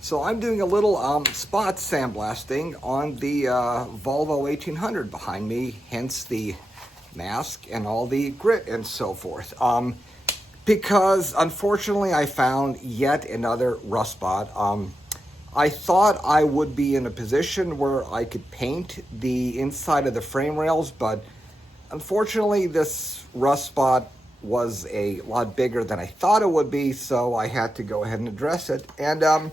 So I'm doing a little spot sandblasting on the Volvo 1800 behind me, hence the mask and all the grit and so forth. Because unfortunately I found yet another rust spot. I thought I would be in a position where I could paint the inside of the frame rails, but unfortunately this rust spot was a lot bigger than I thought it would be, so I had to go ahead and address it. And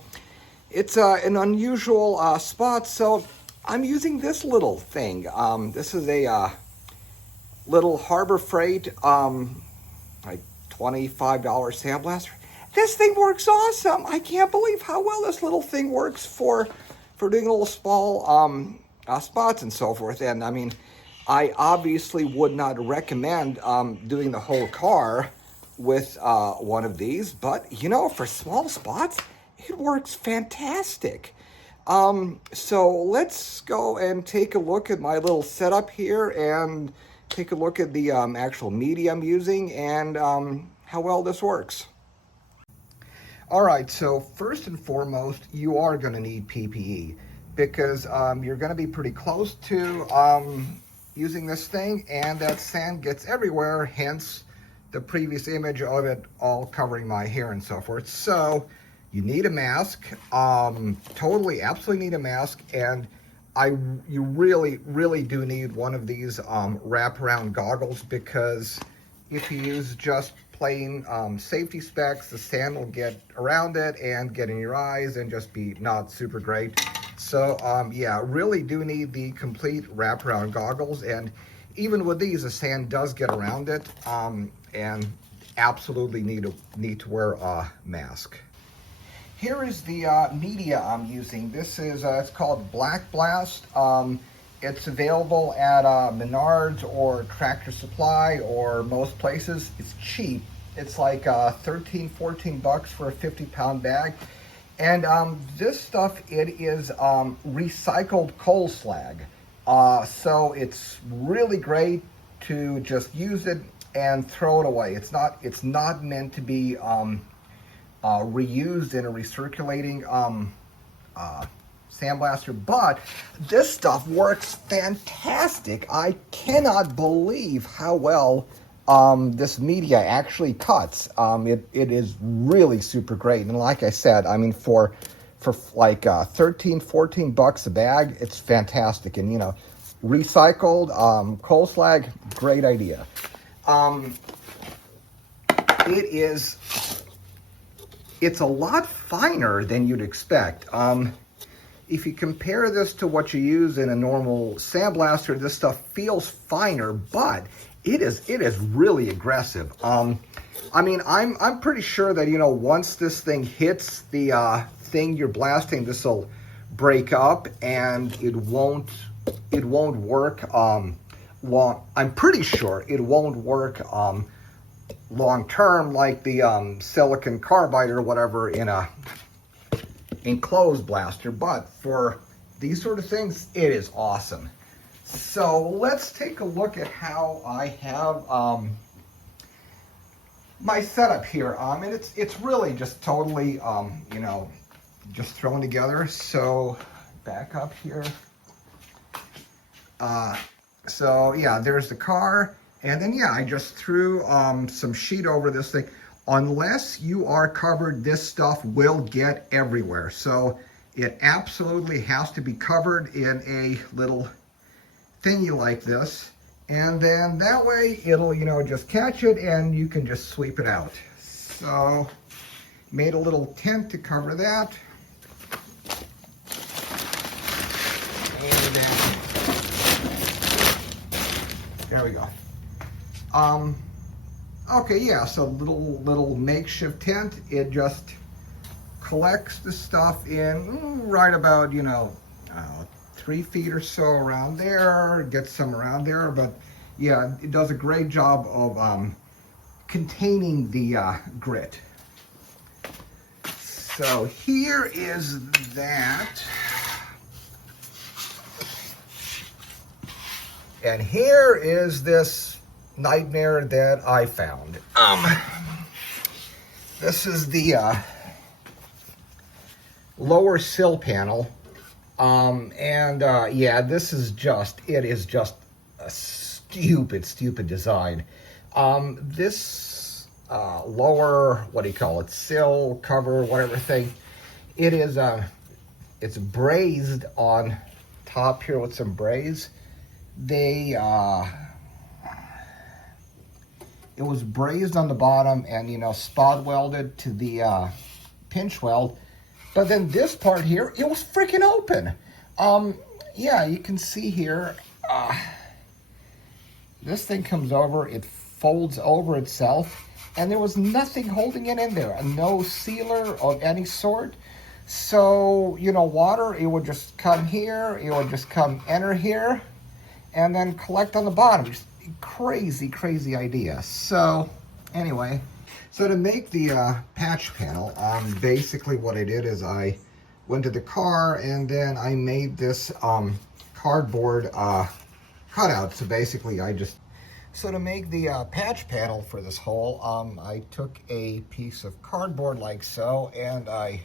it's an unusual spot, so I'm using this little thing. This is a little Harbor Freight, like $25 sandblaster. This thing works awesome. I can't believe how well this little thing works for doing little small spots and so forth. And I mean, I obviously would not recommend doing the whole car with one of these, but you know, for small spots, it works fantastic. So let's go and take a look at my little setup here and take a look at the actual media I'm using and how well this works. All right, so first and foremost, you are going to need PPE because you're going to be pretty close to using this thing, and that sand gets everywhere, hence the previous image of it all covering my hair and so forth. So you need a mask, totally, absolutely need a mask, and you really do need one of these wraparound goggles, because if you use just plain safety specs, the sand will get around it and get in your eyes and just be not super great. So yeah, really do need the complete wraparound goggles, and even with these, the sand does get around it, and absolutely need to wear a mask. Here is the media I'm using. This is, it's called Black Blast. It's available at Menards or Tractor Supply or most places. It's cheap. It's like 13, 14 bucks for a 50-pound bag. And this stuff, it is recycled coal slag. So it's really great to just use it and throw it away. It's not meant to be reused in a recirculating sandblaster, but this stuff works fantastic. I cannot believe how well this media actually cuts. It is really super great, and like I said, I mean, for like 13, 14 bucks a bag, it's fantastic. And you know, recycled coal slag, great idea. It's a lot finer than you'd expect. If you compare this to what you use in a normal sandblaster, this stuff feels finer, but it is really aggressive. I mean, I'm pretty sure that, you know, once this thing hits the thing you're blasting, this will break up and it won't work long. I'm pretty sure it won't work long term like the silicon carbide or whatever in a enclosed blaster, but for these sort of things, it is awesome. So let's take a look at how I have my setup here. And it's really just totally you know, just thrown together. So back up here. So yeah, there's the car, and then yeah, I just threw some sheet over this thing. Unless you are covered, this stuff will get everywhere. So it absolutely has to be covered in a little thingy like this. And then that way it'll, you know, just catch it and you can just sweep it out. So made a little tent to cover that. And then, there we go. Okay, yeah, so little makeshift tent. It just collects the stuff in right about, you know, 3 feet or so around there, gets some around there, but yeah, it does a great job of containing the grit. So here is that. And here is this nightmare that I found. This is the lower sill panel. Yeah, this is just, it is just a stupid design. This lower, what do you call it, sill cover, whatever thing, it is, it's brazed on top here with some braze. It was brazed on the bottom and, you know, spot welded to the pinch weld. But then this part here, it was freaking open. Yeah, you can see here, this thing comes over, it folds over itself, and there was nothing holding it in there, no sealer of any sort. So, you know, water, it would just come here, it would just come enter here, and then collect on the bottom. Just crazy idea. So, anyway. So to make the patch panel, basically what I did is I went to the car and then I made this cardboard cutout. So basically so to make the patch panel for this hole, I took a piece of cardboard like so and I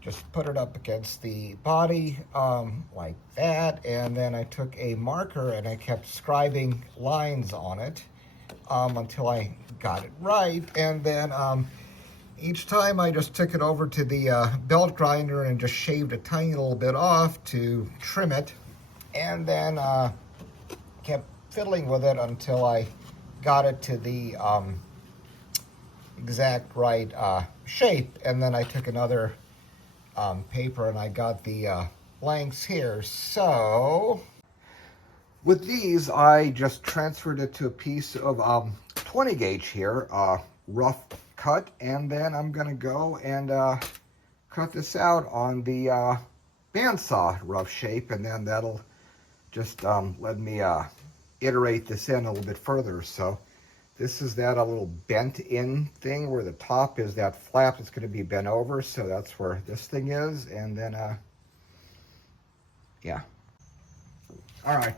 just put it up against the body like that. And then I took a marker and I kept scribing lines on it until I got it right. And then each time I just took it over to the belt grinder and just shaved a tiny little bit off to trim it, and then kept fiddling with it until I got it to the exact right shape. And then I took another paper and I got the lengths here. So with these, I just transferred it to a piece of 20 gauge here, rough cut, and then I'm gonna go and cut this out on the bandsaw rough shape, and then that'll just let me iterate this in a little bit further. So this is that a little bent in thing where the top is that flap that's gonna be bent over, so that's where this thing is, and then yeah. All right.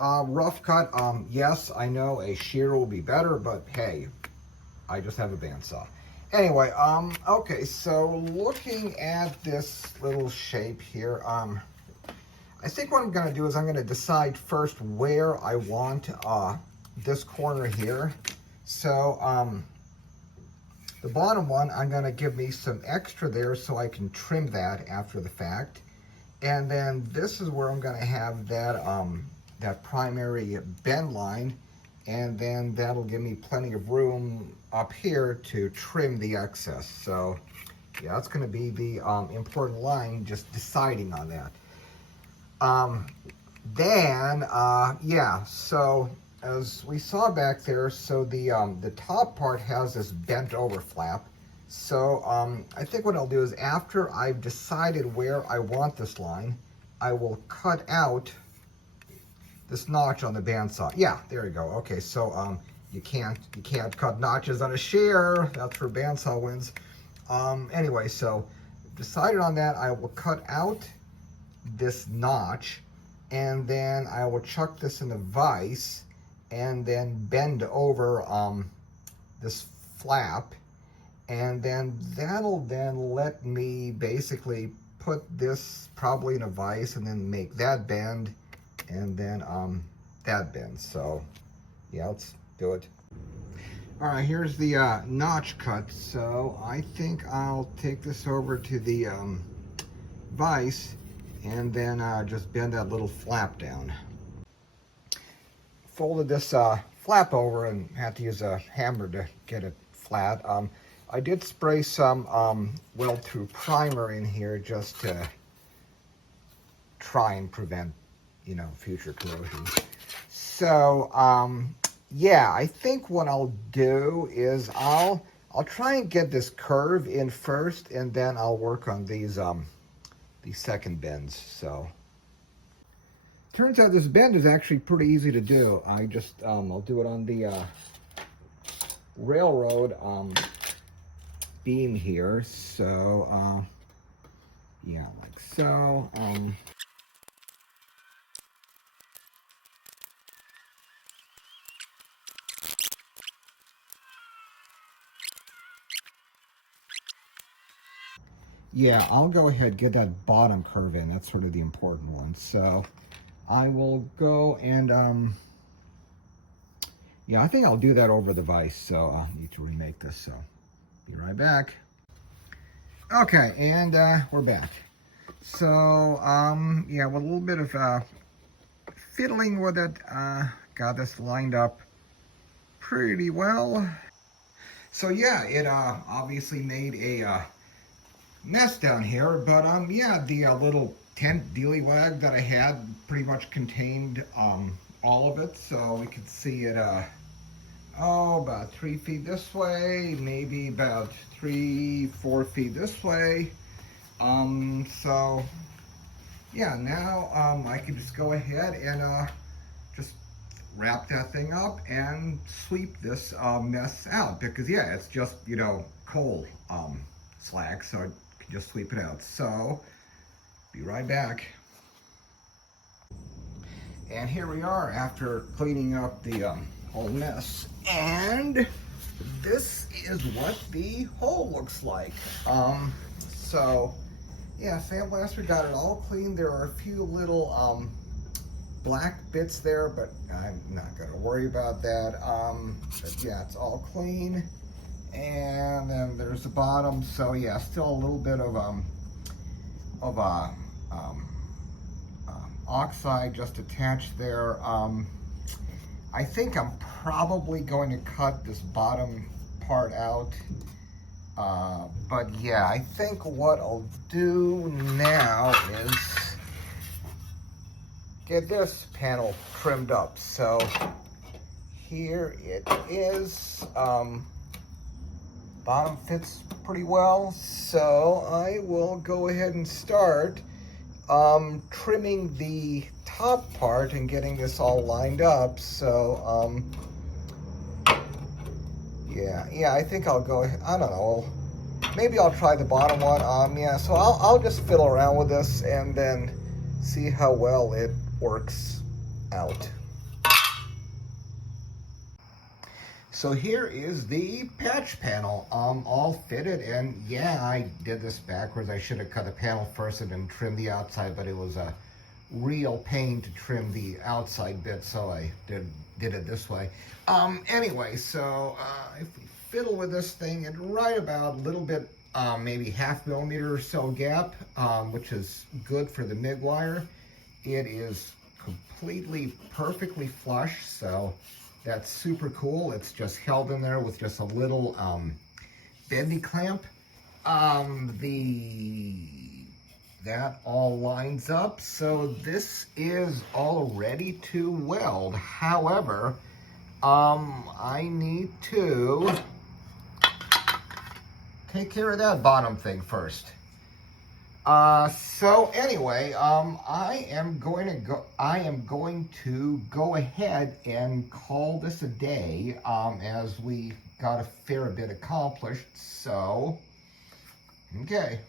Rough cut, yes, I know a shear will be better, but hey, I just have a bandsaw. Anyway, okay, so looking at this little shape here, I think what I'm gonna do is I'm gonna decide first where I want this corner here. So, the bottom one, I'm gonna give me some extra there so I can trim that after the fact. And then this is where I'm gonna have that, that primary bend line, and then that'll give me plenty of room up here to trim the excess. So yeah, that's gonna be the important line, just deciding on that. Yeah, so as we saw back there, so the top part has this bent over flap. So I think what I'll do is after I've decided where I want this line, I will cut out this notch on the bandsaw. Yeah, there you go. Okay, so you can't cut notches on a shear. That's where bandsaw wins. Anyway, so decided on that. I will cut out this notch, and then I will chuck this in the vise, and then bend over this flap, and then that'll then let me basically put this probably in a vise, and then make that bend, and then that bend. So yeah, let's do it. All right, here's the notch cut. So I think I'll take this over to the vise and then just bend that little flap down. Folded this flap over and had to use a hammer to get it flat. I did spray some weld-through primer in here just to try and prevent, you know, future corrosion. So yeah, I think what I'll do is I'll try and get this curve in first, and then I'll work on these second bends. So turns out this bend is actually pretty easy to do. I just I'll do it on the railroad beam here. So yeah, like so. yeah, I'll go ahead and get that bottom curve in. That's sort of the important one. So I will go and, yeah, I think I'll do that over the vise. So I'll need to remake this. So be right back. Okay, and we're back. So, yeah, with a little bit of fiddling with it, got this lined up pretty well. So yeah, it obviously made a mess down here, but yeah, the little tent dealywag that I had pretty much contained all of it. So we could see it about 3 feet this way, maybe about 3-4 feet this way. So yeah, now I can just go ahead and just wrap that thing up and sweep this mess out, because yeah, it's just, you know, coal slag, so I can just sweep it out. So be right back. And here we are after cleaning up the whole mess, and this is what the hole looks like. So yeah, sandblaster got it all clean. There are a few little black bits there, but I'm not gonna worry about that. But yeah, it's all clean. And then there's the bottom. So yeah, still a little bit of oxide just attached there. I think I'm probably going to cut this bottom part out. But yeah, I think what I'll do now is get this panel trimmed up. So here it is. Bottom fits pretty well. So I will go ahead and start trimming the top part and getting this all lined up. So yeah, I think I'll go ahead. I don't know. Maybe I'll try the bottom one. Yeah, so I'll just fiddle around with this and then see how well it works out. So here is the patch panel, all fitted, and yeah, I did this backwards. I should have cut the panel first and then trimmed the outside, but it was a real pain to trim the outside bit, so I did it this way. Anyway, so if we fiddle with this thing at right about a little bit, maybe 0.5 millimeter or so gap, which is good for the MIG wire. It is completely perfectly flush, so that's super cool. It's just held in there with just a little bendy clamp. That all lines up, so this is all ready to weld. However, I need to take care of that bottom thing first. So anyway, I am going to go ahead and call this a day, as we got a fair bit accomplished. So, okay.